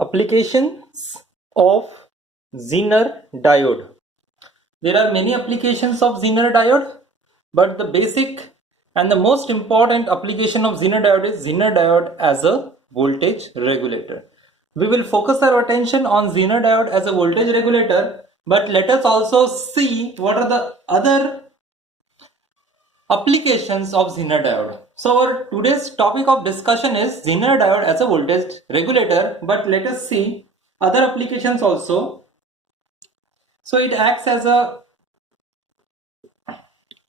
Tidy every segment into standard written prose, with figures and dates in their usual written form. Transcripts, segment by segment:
Applications of Zener diode. There are many applications of Zener diode, but the basic and the most important application of Zener diode is Zener diode as a voltage regulator. We will focus our attention on Zener diode as a voltage regulator, but let us also see what are the other applications of Zener diode. So our today's topic of discussion is Zener diode as a voltage regulator, but let us see other applications also. So it acts as a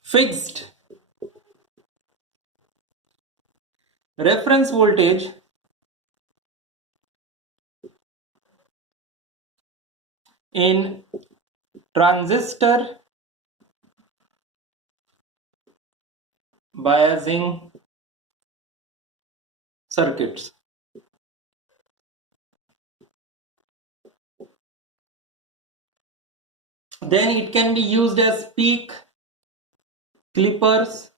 fixed reference voltage in transistor biasing circuits. Then it can be used as peak clippers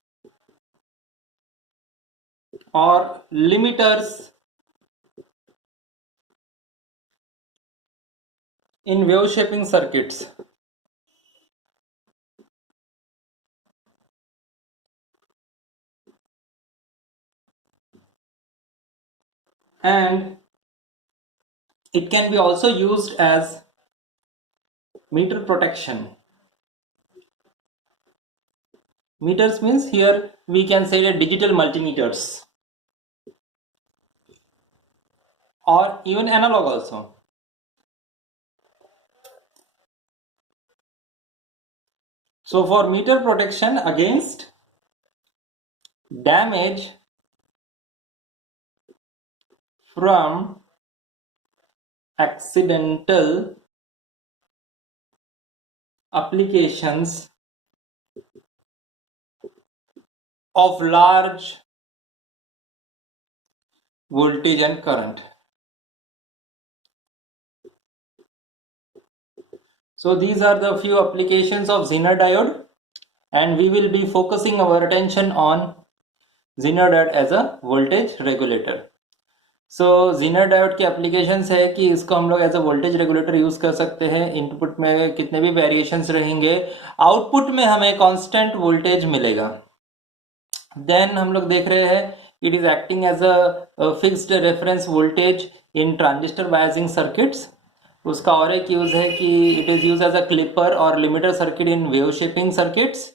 or limiters in wave shaping circuits. And it can be also used as meter protection. Meters means here we can say that digital multimeters or even analog also. So for meter protection against damage from accidental applications of large voltage and current. So these are the few applications of Zener diode, and we will be focusing our attention on Zener diode as a voltage regulator. So Zener diode की applications है कि इसको हम लोग as a voltage regulator use कर सकते हैं. Input में कितने भी वेरिएशंस रहेंगे, आउटपुट में हमें कांस्टेंट वोल्टेज मिलेगा. देन हम लोग देख रहे हैं it is acting as a fixed reference voltage in transistor biasing circuits. उसका और एक यूज है कि it is use as a clipper और limiter circuit in wave shaping circuits.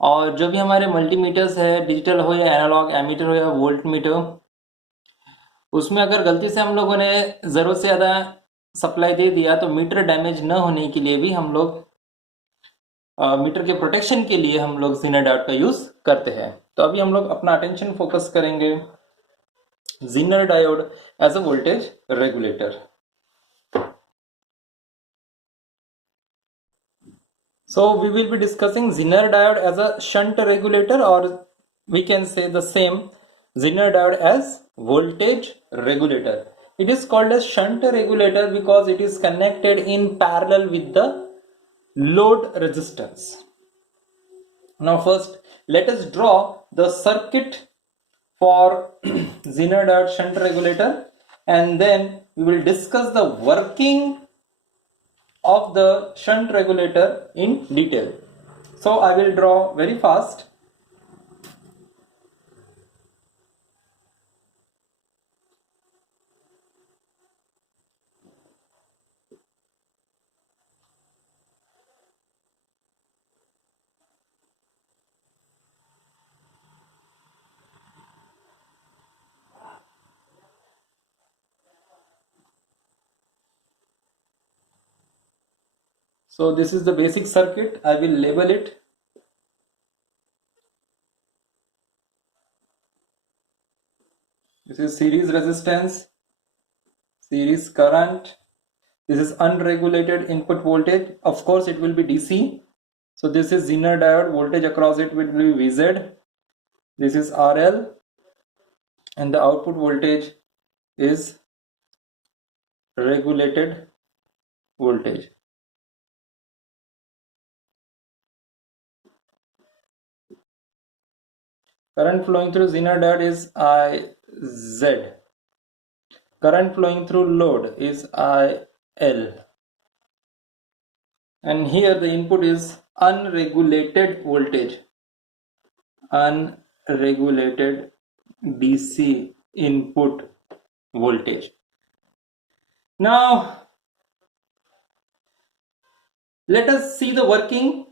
और जो भी हमारे मल्टीमीटर्स है, डिजिटल हो या एनालॉग, एमीटर हो या वोल्ट मीटर, उसमें अगर गलती से हम लोगों ने जरूरत से ज़्यादा सप्लाई दे दिया तो मीटर डैमेज न होने के लिए भी हम लोग मीटर के प्रोटेक्शन के लिए हम लोग Zener डायोड का यूज करते हैं. तो अभी हम लोग अपना अटेंशन फोकस करेंगे Zener diode as a voltage regulator. So we will be discussing Zener diode as a shunt regulator, or we can say the same Zener diode as voltage regulator. It is called as shunt regulator because it is connected in parallel with the load resistance. Now first let us draw the circuit for Zener diode shunt regulator, and then we will discuss the working of the shunt regulator in detail. So I will draw very fast. So this is the basic circuit. I will label it. This is series resistance, series current. This is unregulated input voltage. Of course it will be DC. So this is Zener diode, voltage across it will be VZ. This is RL, and the output voltage is regulated voltage. Current flowing through Zener diode is IZ. current flowing through load is IL, and here the input is unregulated voltage, unregulated DC input voltage. Now let us see the working.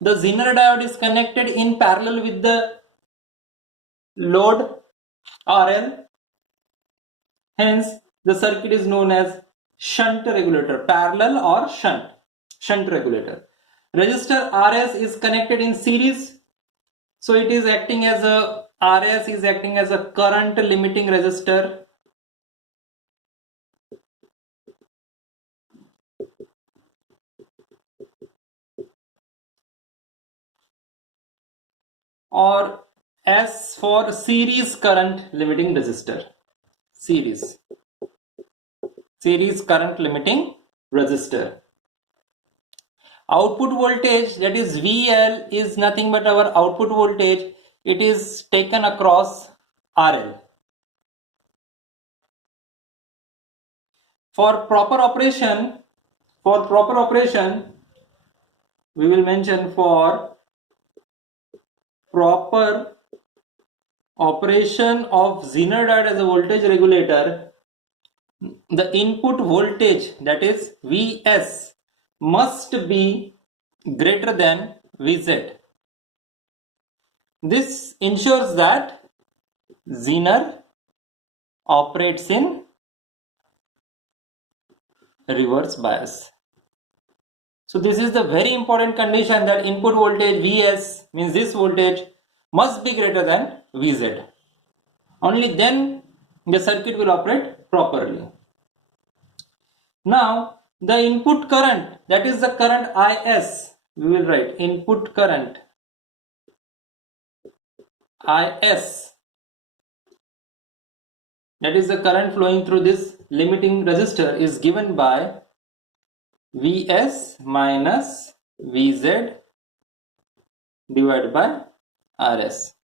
The Zener diode is connected in parallel with the load RL. Hence, the circuit is known as shunt regulator, parallel or shunt regulator. Resistor RS is connected in series, so it is acting as a RS is acting as a current limiting resistor. Or S for series current limiting resistor. Series current limiting resistor. Output voltage, that is VL, is nothing but our output voltage. It is taken across RL. For proper operation, we will mention for proper operation of Zener diode as a voltage regulator, the input voltage, that is Vs, must be greater than Vz. This ensures that Zener operates in reverse bias. So this is the very important condition, that input voltage Vs, means this voltage, must be greater than Vz. Only then the circuit will operate properly. Now the input current, that is the current Is, we will write input current Is, that is the current flowing through this limiting resistor, is given by Vs minus Vz divided by Rs.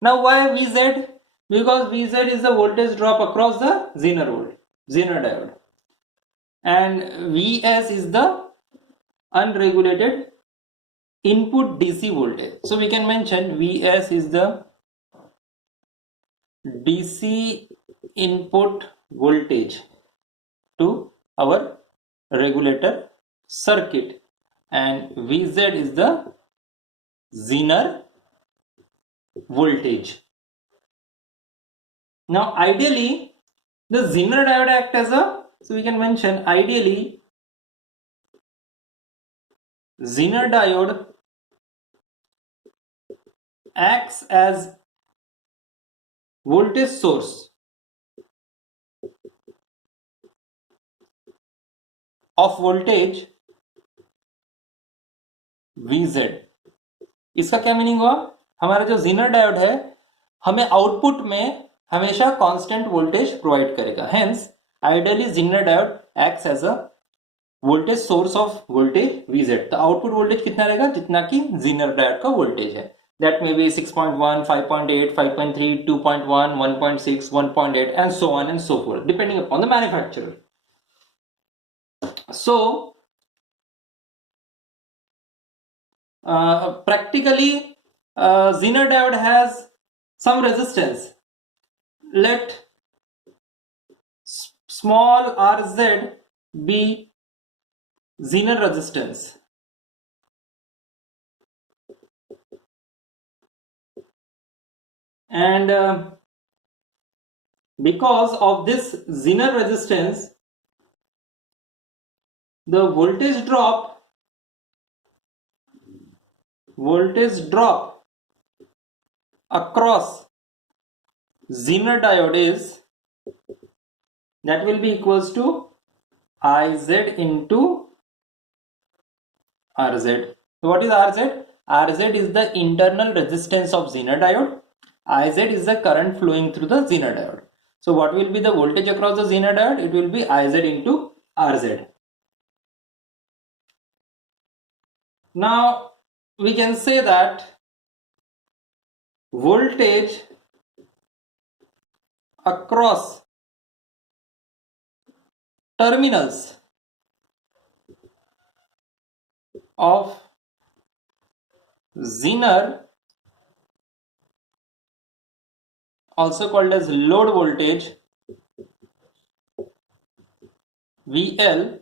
Now why Vz? Because Vz is the voltage drop across the Zener diode, and Vs is the unregulated input DC voltage. So we can mention Vs is the DC input voltage to our regulator circuit, and Vz is the Zener voltage. Now ideally the Zener diode act as a, so we can mention ideally Zener diode acts as voltage source of voltage Vz. इसका क्या meaning हुआ? हमारा जो Zener diode है हमें output में हमेशा constant voltage provide करेगा. Hence ideally Zener diode acts as a voltage source of voltage Vz. तो आउटपुट वोल्टेज कितना रहेगा? जितना कि Zener डायोड का वोल्टेज है. That may be 6.1, 5.8, 5.3, 2.1, 1.6, 1.8 and so on and so forth, depending upon the manufacturer. So practically Zener diode has some resistance. Let small rz be Zener resistance. And because of this Zener resistance, the voltage drop across Zener diode is, that will be equals to Iz into Rz. So what is Rz? Rz is the internal resistance of Zener diode. Iz is the current flowing through the Zener diode. So what will be the voltage across the Zener diode? It will be Iz into Rz. Now we can say that voltage across terminals of Zener, also called as load voltage VL,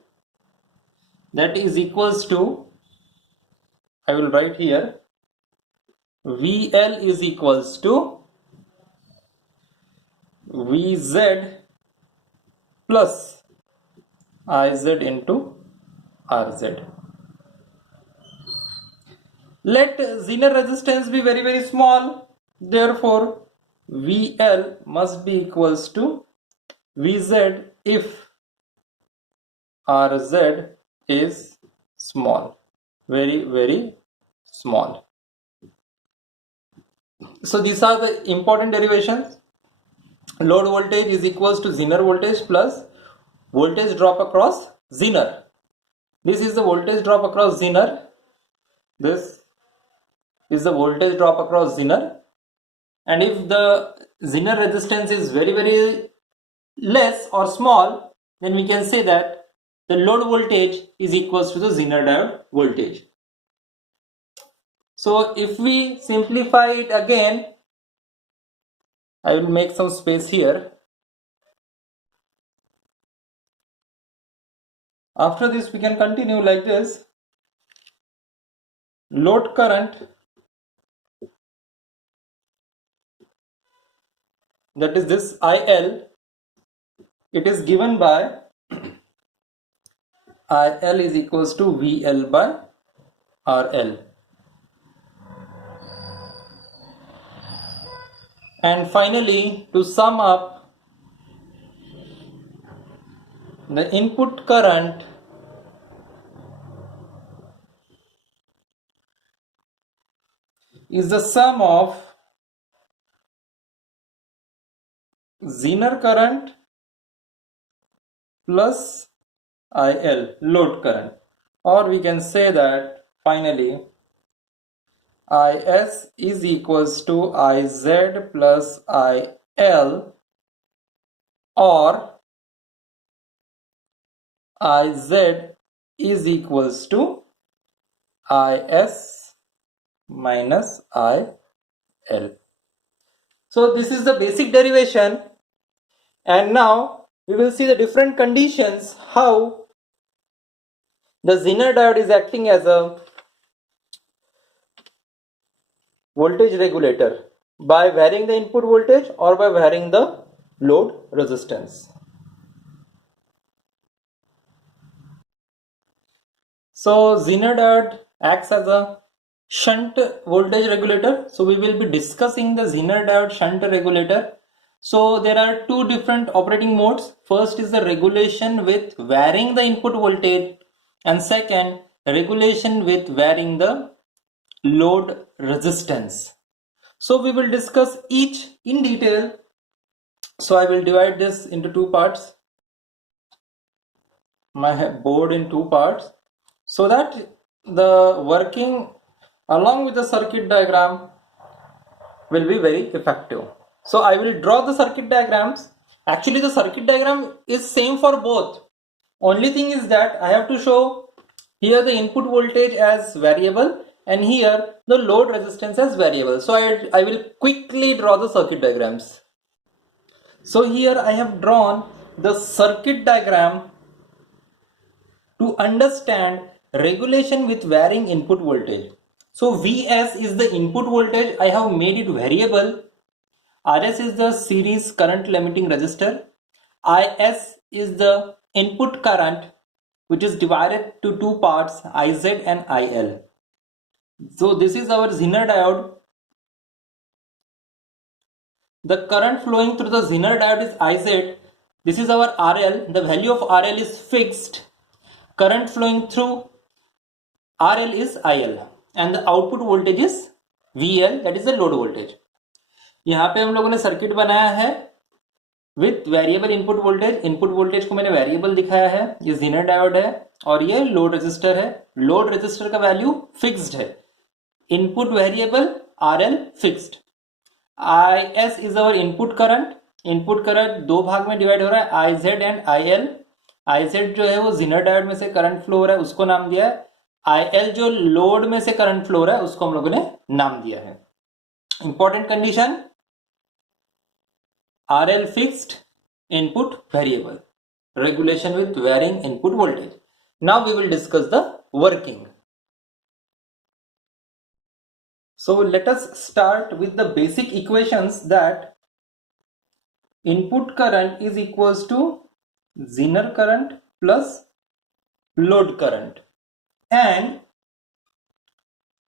that is equals to, I will write here, VL is equals to VZ plus IZ into RZ. Let Zener resistance be very, very small. Therefore, VL must be equals to VZ if RZ is small, very, very small. So these are the important derivations. Load voltage is equals to Zener voltage plus voltage drop across Zener. This is the voltage drop across Zener. This is the voltage drop across Zener. And if the Zener resistance is very, very less or small, then we can say that the load voltage is equals to the Zener diode voltage. So if we simplify it again, I will make some space here. After this, we can continue like this. Load current, that is this IL, it is given by IL is equals to VL by RL. And finally, to sum up, the input current is the sum of Zener current plus IL, load current, or we can say that finally IS is equals to IZ plus IL, or IZ is equals to IS minus IL. So this is the basic derivation, and now we will see the different conditions how the Zener diode is acting as a voltage regulator by varying the input voltage or by varying the load resistance. So Zener diode acts as a shunt voltage regulator. So we will be discussing the Zener diode shunt regulator. So there are two different operating modes. First is the regulation with varying the input voltage, and second, regulation with varying the load resistance. So we will discuss each in detail. So I will divide this into two parts, my board in two parts, so that the working along with the circuit diagram will be very effective. So I will draw the circuit diagrams. Actually the circuit diagram is same for both. Only thing is that I have to show here the input voltage as variable and here the load resistance as variable. So I will quickly draw the circuit diagrams. So here I have drawn the circuit diagram to understand regulation with varying input voltage. So Vs is the input voltage. I have made it variable. Rs is the series current limiting resistor. Is is the input current, which is divided to two parts, Iz and Il. So this is our Zener diode. The current flowing through the Zener diode is Iz. This is our RL. The value of RL is fixed. Current flowing through RL is IL. And the output voltage is VL, that is the load voltage. यहाँ पे हम लोगों ने circuit बनाया है with variable input voltage. Input voltage को मैंने variable दिखाया है. ये Zener डायोड है और ये लोड रेजिस्टर है. लोड रेजिस्टर का वैल्यू फिक्स्ड है. Input variable RL fixed. IS is our input current. Input current दो भाग में डिवाइड हो रहा है, IZ एंड IL. IZ जो है वो Zener डायोड में से करंट फ्लो हो रहा है उसको नाम दिया है, IL जो लोड में से करंट फ्लो हो रहा है उसको हम लोगों ने नाम दिया है। Important condition, RL fixed, input variable, regulation with varying input voltage. Now we will discuss the working. So let us start with the basic equations that input current is equals to Zener current plus load current, and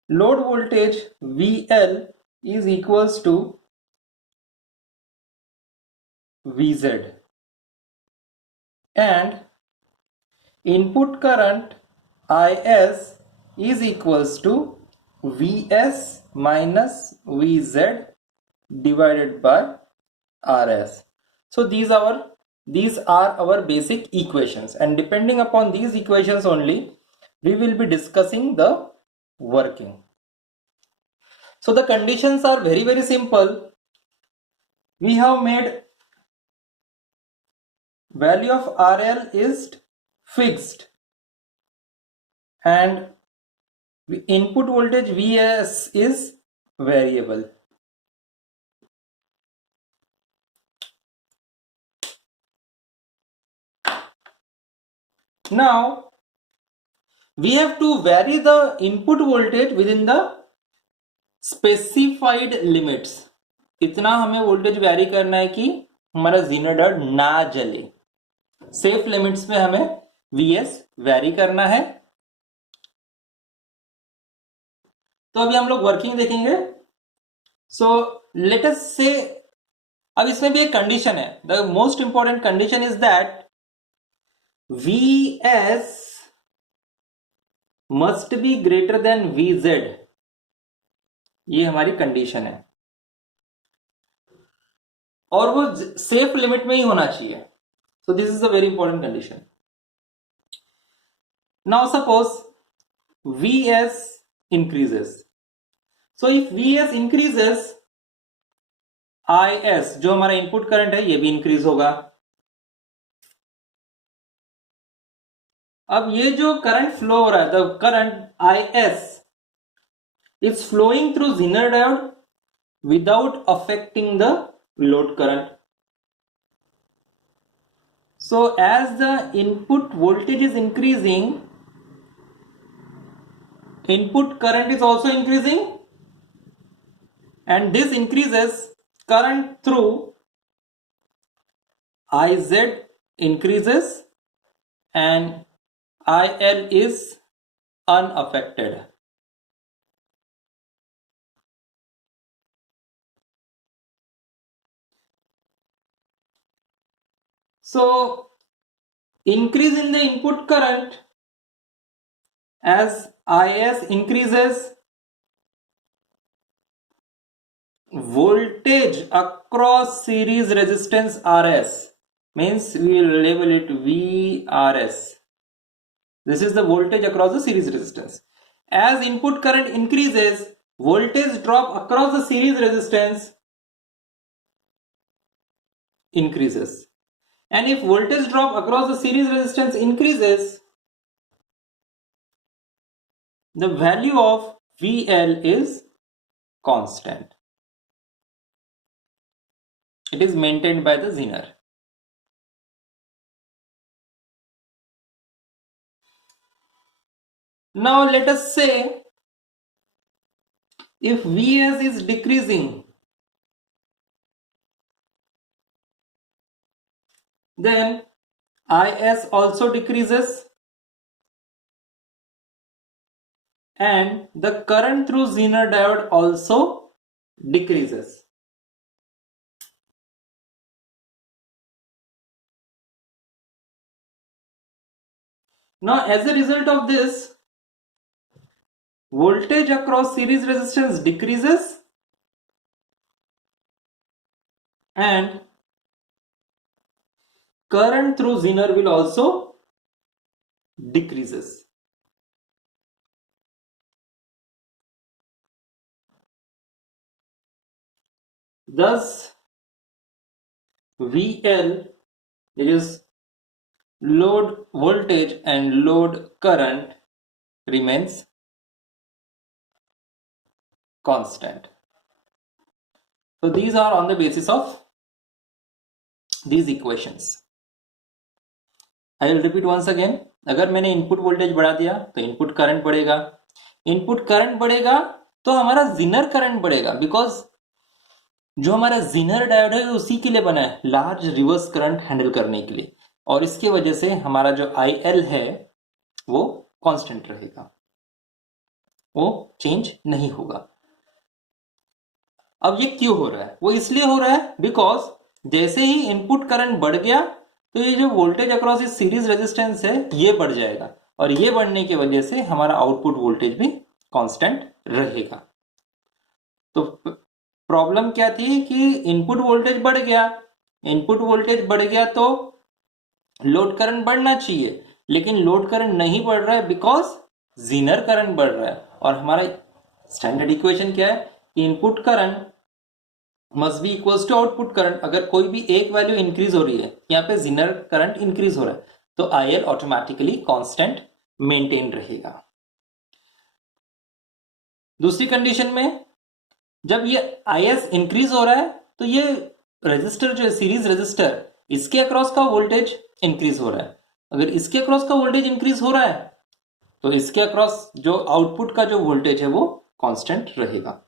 load voltage VL is equals to VZ, and input current IS is equals to Vs minus Vz divided by Rs. So these are our basic equations, and depending upon these equations only we will be discussing the working. So the conditions are very simple. We have made value of RL is fixed and input voltage Vs is variable. Now we have to vary the input voltage within the specified limits. इतना हमें voltage vary करना है कि हमारा Zener diode ना जले। Safe limits में हमें Vs वैरी करना है। तो अभी हम लोग वर्किंग देखेंगे। सो लेट अस से, अब इसमें भी एक कंडीशन है। The most important condition is that Vs must be greater than Vz। ये हमारी कंडीशन है और वो सेफ लिमिट में ही होना चाहिए। So this is a very important condition. Now suppose Vs increases. So if Vs increases, Is जो हमारा इनपुट करंट है ये भी इंक्रीज होगा। अब ये जो करंट फ्लो हो रहा है, the current Is is flowing through Zener diode without affecting the load current. So as the input voltage is increasing, input current is also increasing, and this increases current through Iz increases and IL is unaffected. So increase in the input current, as Is increases, voltage across series resistance Rs, means we will label it Vrs. This is the voltage across the series resistance. As input current increases, voltage drop across the series resistance increases. And if voltage drop across the series resistance increases, the value of VL is constant. It is maintained by the Zener. Now let us say if Vs is decreasing, then Is also decreases and the current through Zener diode also decreases. Now as a result of this, voltage across series resistance decreases and current through Zener will also decreases. Thus VL is load voltage and load current remains constant. So these are on the basis of these equations. I will repeat once again. अगर मैंने input voltage बढ़ा दिया तो input current बढ़ेगा, input current बढ़ेगा तो हमारा Zener current बढ़ेगा, बिकॉज जो हमारा जीनर डायोड है उसी के लिए बना है, लार्ज रिवर्स करंट हैंडल करने के लिए, और इसके वजह से हमारा जो IL है वो कांस्टेंट रहेगा, वो चेंज नहीं होगा। अब ये क्यों हो रहा है? वो इसलिए हो रहा है बिकॉज जैसे ही इनपुट करंट बढ़ गया तो ये जो वोल्टेज अक्रॉस इस सीरीज रेजिस्टेंस है ये बढ़ जाएगा, और ये बढ़ने की वजह से हमारा आउटपुट वोल्टेज भी कांस्टेंट रहेगा। तो प्रॉब्लम क्या थी कि इनपुट वोल्टेज बढ़ गया, इनपुट वोल्टेज बढ़ गया तो लोड करंट बढ़ना चाहिए, लेकिन लोड करंट नहीं बढ़ रहा है बिकॉज जीनर करंट बढ़ रहा है। और हमारा स्टैंडर्ड इक्वेशन क्या है? Input current must be equals to output current. अगर कोई भी एक वैल्यू इंक्रीज हो रही है, यहाँ पे जीनर करंट इंक्रीज हो रहा है, तो IL ऑटोमेटिकली कांस्टेंट मेंटेन रहेगा। दूसरी कंडीशन में जब ये IS इंक्रीज हो रहा है तो ये रेजिस्टर जो है सीरीज रेजिस्टर, इसके अक्रॉस का वोल्टेज इंक्रीज हो रहा है। अगर इसके अक्रॉस का वोल्टेज इंक्रीज हो रहा है तो इसके अक्रॉस जो आउटपुट का जो वोल्टेज है वो कांस्टेंट रहेगा।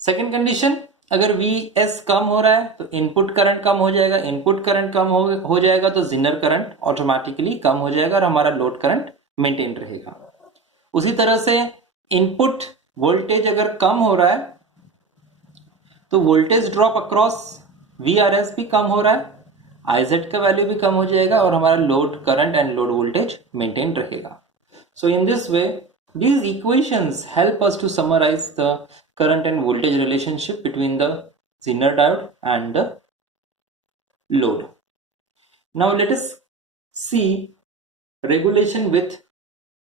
सेकेंड कंडीशन, अगर VS कम हो रहा है तो इनपुट करंट कम हो जाएगा, इनपुट करंट कम हो जाएगा तो जीनर करंट ऑटोमेटिकली कम हो जाएगा और हमारा लोड करंट मेंटेन रहेगा। उसी तरह से इनपुट वोल्टेज अगर कम हो रहा है तो वोल्टेज ड्रॉप अक्रॉस VRS भी कम हो रहा है, IZ का वैल्यू भी कम हो जाएगा और हमारा load current and load voltage maintain रहेगा। So in this way, these equations help us to summarize the current and voltage relationship between the Zener diode and the load. Now let us see regulation with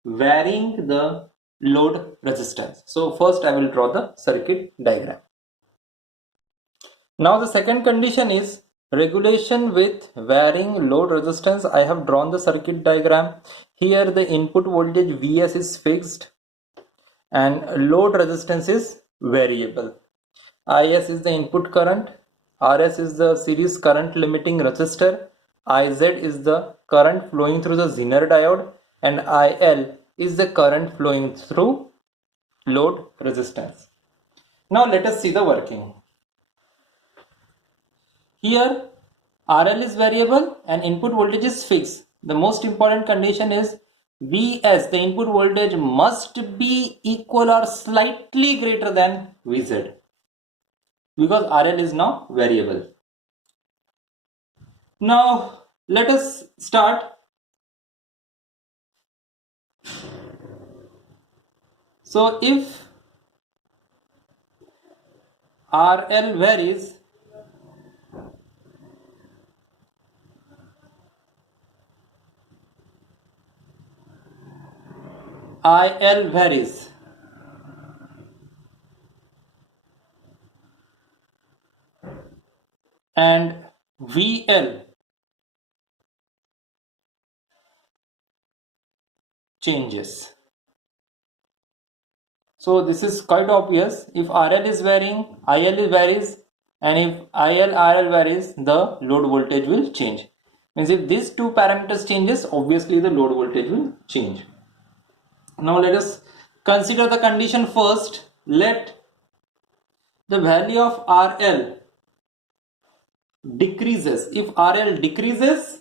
varying the load resistance. So first I will draw the circuit diagram. Now the second condition is regulation with varying load resistance. I have drawn the circuit diagram. Here the input voltage Vs is fixed and load resistance is variable. Is is the input current, Rs is the series current limiting resistor, Iz is the current flowing through the Zener diode, and IL is the current flowing through load resistance. Now let us see the working. Here RL is variable and input voltage is fixed. The most important condition is Vs, the input voltage, must be equal or slightly greater than Vz, because RL is now variable. Now let us start. So if RL varies, IL varies, and VL changes. So this is quite obvious. If RL is varying, IL varies, and if RL varies, the load voltage will change. Means if these two parameters changes, obviously the load voltage will change. Now let us consider the condition first. Let the value of RL decreases. If RL decreases,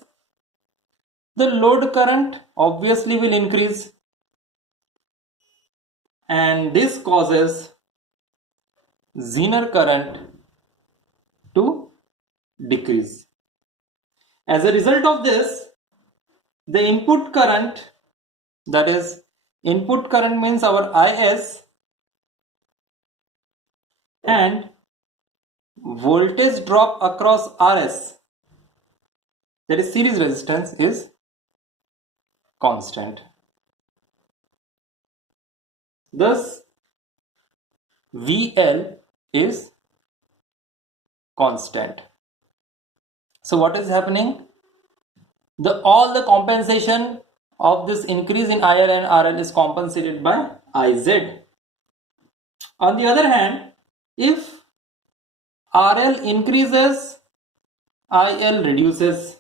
the load current obviously will increase, and this causes Zener current to decrease. As a result of this, the input current, that is input current means our Is, and voltage drop across Rs, that is series resistance, is constant. Thus VL is constant. So what is happening? all the compensation of this increase in IL and RL is compensated by IZ. On the other hand, if RL increases, IL reduces.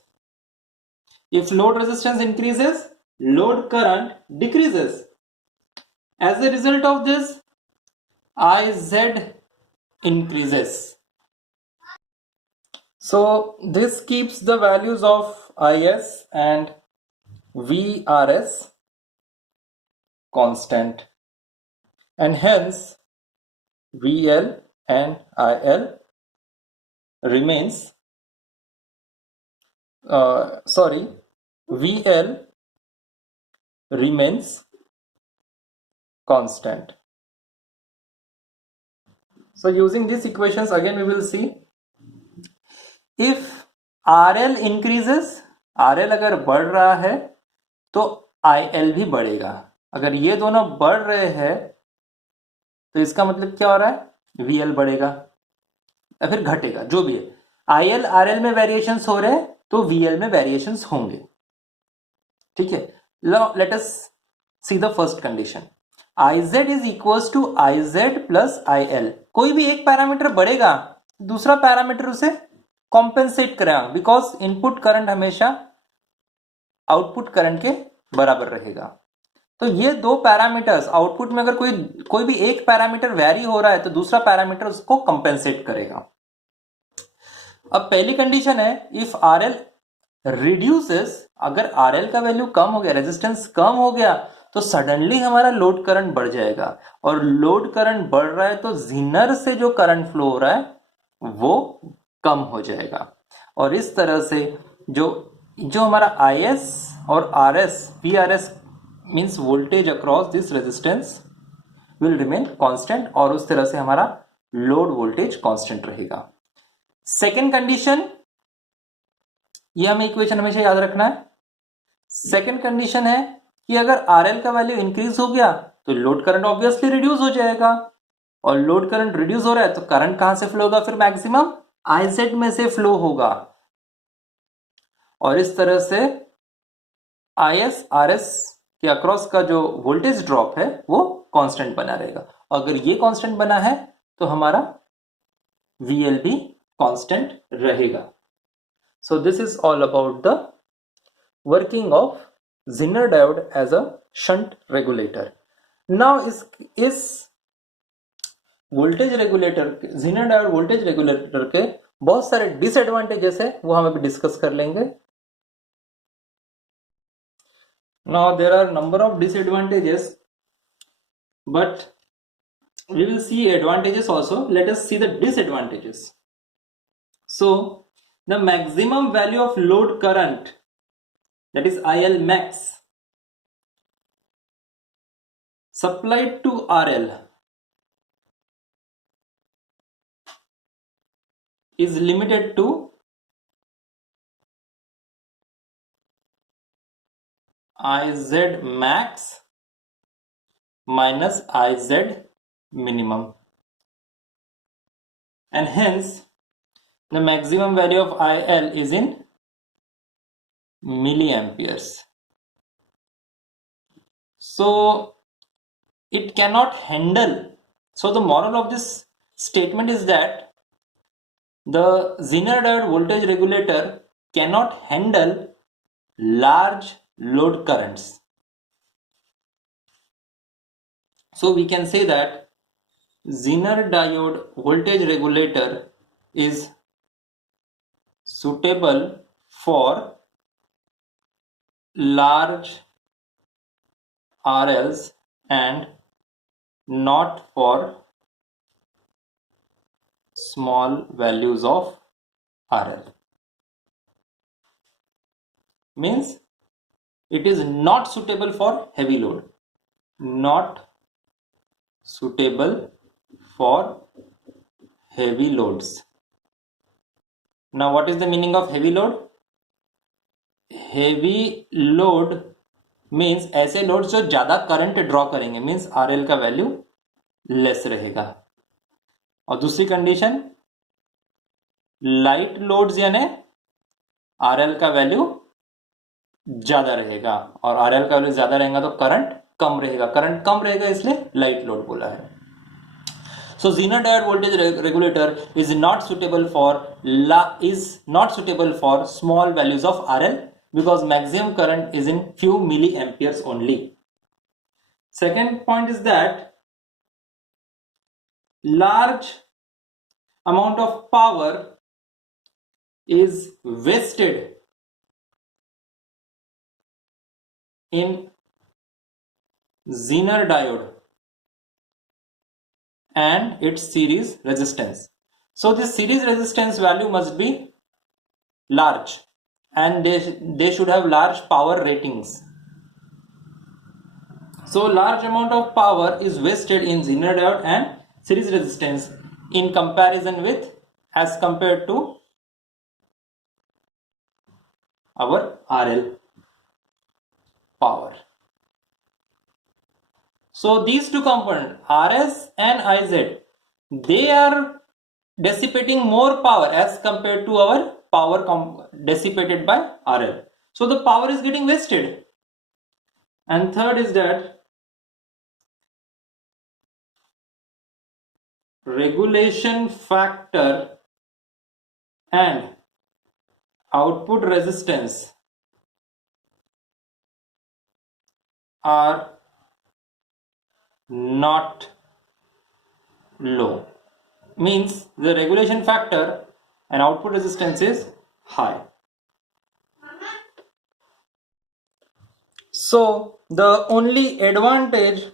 If load resistance increases, load current decreases. As a result of this, IZ increases. So this keeps the values of IS and VRS constant, and hence VL and IL remains VL remains constant. So using these equations again we will see, if RL increases, RL अगर बढ़ रहा है तो IL भी बढ़ेगा. अगर ये दोनों बढ़ रहे हैं तो इसका मतलब क्या हो रहा है, VL बढ़ेगा या फिर घटेगा, जो भी है. IL RL में वेरिएशंस हो रहे हैं तो VL में वेरिएशंस होंगे. ठीक है. Let us see the first condition. IZ is equals to IZ plus IL. कोई भी एक पैरामीटर बढ़ेगा, दूसरा पैरामीटर उसे कॉम्पेंसेट करेगा, बिकॉज इनपुट करंट हमेशा आउटपुट करंट के बराबर रहेगा. तो ये दो पैरामीटर्स, आउटपुट में अगर कोई भी एक पैरामीटर वेरी हो रहा है तो दूसरा पैरामीटर उसको कंपेंसेट करेगा. अब पहली कंडीशन है, इफ RL रिड्यूसेस, अगर RL का वैल्यू कम हो गया, रेजिस्टेंस कम हो गया, तो सडनली हमारा लोड करंट बढ़ जाएगा. और लोड करंट बढ़ रहा है तो जीनर से जो करंट फ्लो हो रहा है वो कम हो जाएगा. और इस तरह से जो हमारा IS और RS, VRS means voltage across this resistance will remain constant, और उस तरह से हमारा लोड वोल्टेज कांस्टेंट रहेगा. सेकेंड कंडीशन, ये हमें इक्वेशन हमेशा याद रखना है. सेकेंड कंडीशन है कि अगर RL का वैल्यू इंक्रीज हो गया तो लोड करंट ऑब्वियसली रिड्यूस हो जाएगा, और लोड करंट रिड्यूस हो रहा है तो करंट कहां से फ्लो होगा, फिर मैक्सिमम IZ में से फ्लो होगा. और इस तरह से IS RS के अक्रॉस का जो वोल्टेज ड्रॉप है वो कांस्टेंट बना रहेगा. अगर ये कांस्टेंट बना है तो हमारा VL भी कांस्टेंट रहेगा. So this is all about the working of Zener diode as a shunt regulator. Now इस voltage regulator, Zener diode voltage regulator के बहुत सारे डिसएडवांटेजेस है, वो हम अभी डिस्कस कर लेंगे. Now there are number of disadvantages, but we will see advantages also. Let us see the disadvantages. So the maximum value of load current, that is IL max, supplied to RL is limited to IZ max minus IZ minimum, and hence the maximum value of IL is in milliamperes. So it cannot handle. So the moral of this statement is that the Zener diode voltage regulator cannot handle large load currents. So we can say that Zener diode voltage regulator is suitable for large RLs and not for small values of RL. Means it is not suitable for heavy load, not suitable for heavy loads. Now what is the meaning of heavy load? Heavy load means ऐसे loads जो ज्यादा current draw करेंगे, means RL का value less रहेगा. और दूसरी condition, light loads यानी RL का वैल्यू ज्यादा रहेगा, और RL का वैल्यू ज्यादा रहेगा तो करंट कम रहेगा, करंट कम रहेगा इसलिए लाइट लोड बोला है. So Zener diode voltage regulator is not suitable for small values of RL because maximum current is in few milliamperes only. Second point is that large amount of power is wasted in Zener diode and its series resistance. So this series resistance value must be large and they should have large power ratings. So large amount of power is wasted in Zener diode and series resistance in comparison with as compared to our RL power. So these two components RS and IZ, they are dissipating more power as compared to our power dissipated by RL. So the power is getting wasted. And third is that regulation factor and output resistance are not low. Means the regulation factor and output resistance is high. So the only advantage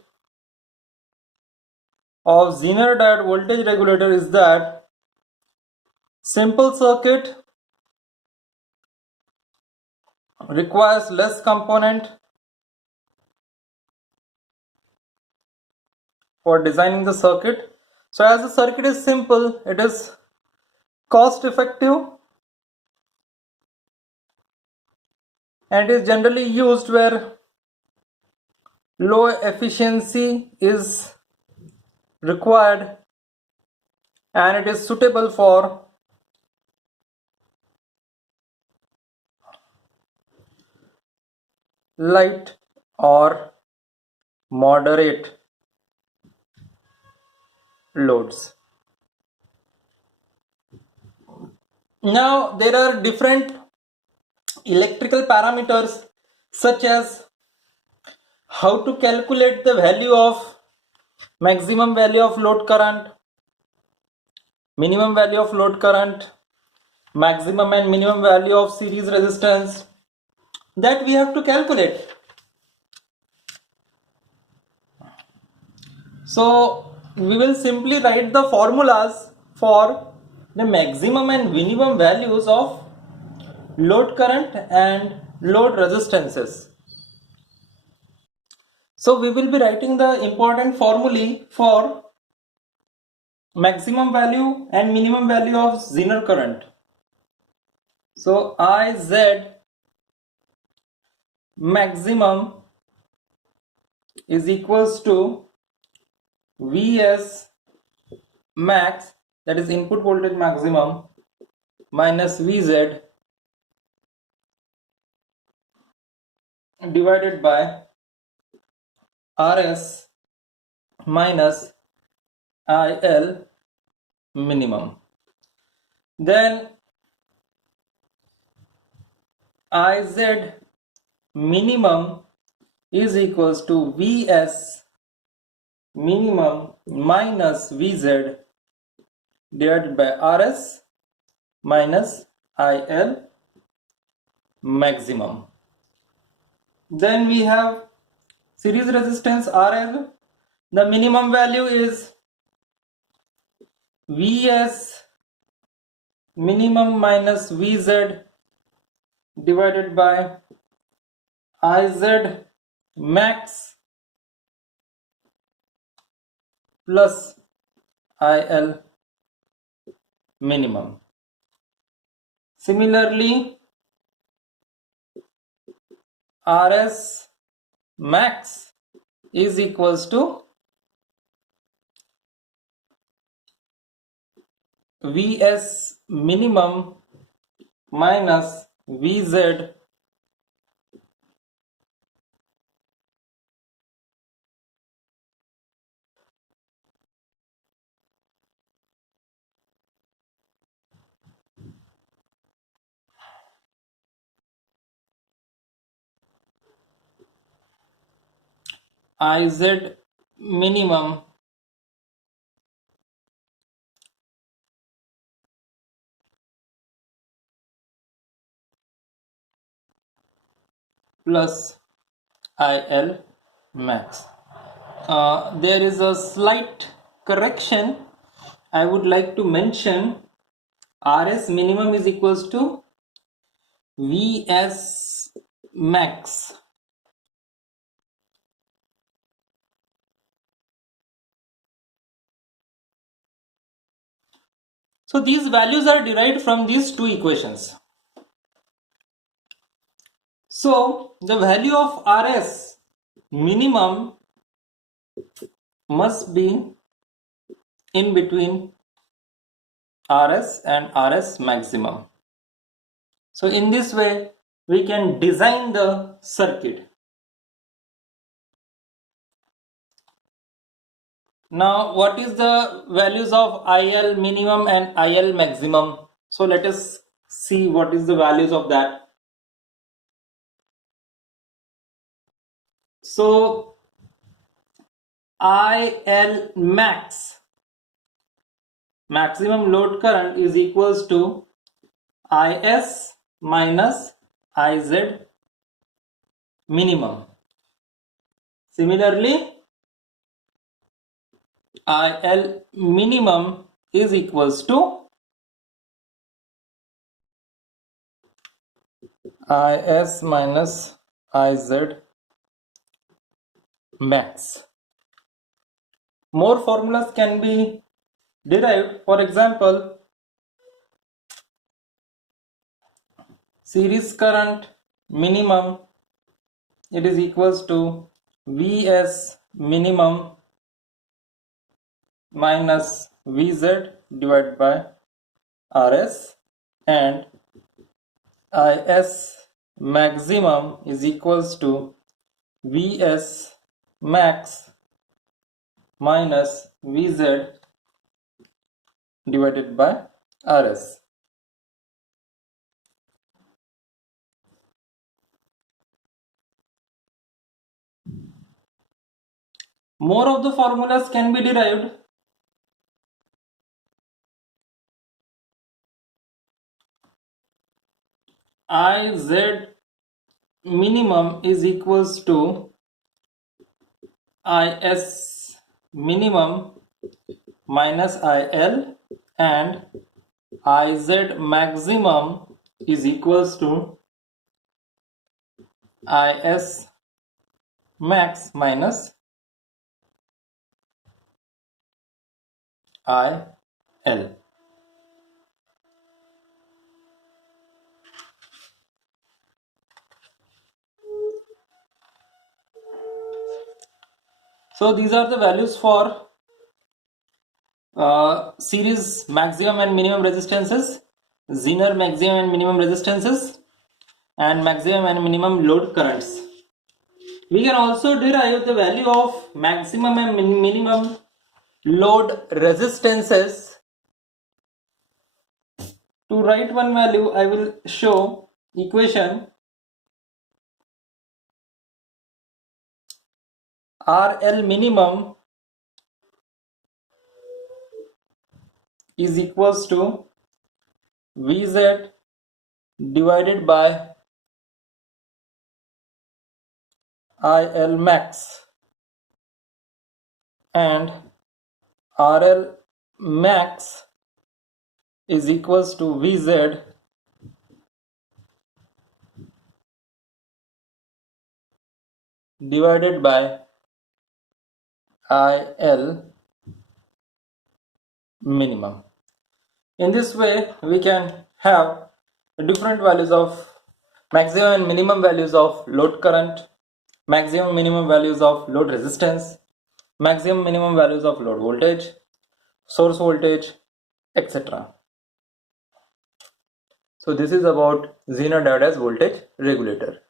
of Zener diode voltage regulator is that simple circuit requires less component for designing the circuit. So as the circuit is simple, it is cost effective and is generally used where low efficiency is required, and it is suitable for light or moderate loads. Now there are different electrical parameters such as how to calculate the value of maximum value of load current, minimum value of load current, maximum and minimum value of series resistance, that we have to calculate. So we will simply write the formulas for the maximum and minimum values of load current and load resistances. So we will be writing the important formulae for maximum value and minimum value of Zener current. So IZ maximum is equals to Vs max, that is input voltage maximum, minus Vz divided by Rs minus IL minimum. Then Iz minimum is equals to Vs minimum minus Vz divided by Rs minus IL maximum. Then we have series resistance RL. The minimum value is Vs minimum minus Vz divided by Iz max plus IL minimum. Similarly, Rs max is equals to Vs minimum minus Vz Iz minimum plus IL max. There is a slight correction I would like to mention. RS minimum is equals to Vs max. So these values are derived from these two equations. So the value of RS minimum must be in between RS and RS maximum. So in this way we can design the circuit. Now what is the values of IL minimum and IL maximum? So let us see what is the values of that. So IL max, maximum load current, is equals to Is minus Iz minimum. Similarly, IL minimum is equals to Is minus Iz max. More formulas can be derived. For example, series current minimum, it is equals to Vs minimum minus Vz divided by Rs, and Is maximum is equals to Vs max minus Vz divided by Rs. More of the formulas can be derived. Iz minimum is equals to Is minimum minus IL, and Iz maximum is equals to Is max minus IL. So these are the values for series maximum and minimum resistances, Zener maximum and minimum resistances, and maximum and minimum load currents. We can also derive the value of maximum and minimum load resistances. To write one value, I will show equation. RL minimum is equals to Vz divided by IL max, and RL max is equals to Vz divided by IL minimum. In this way we can have different values of maximum and minimum values of load current, maximum minimum values of load resistance, maximum minimum values of load voltage, source voltage, etc. So this is about Zener diode as voltage regulator.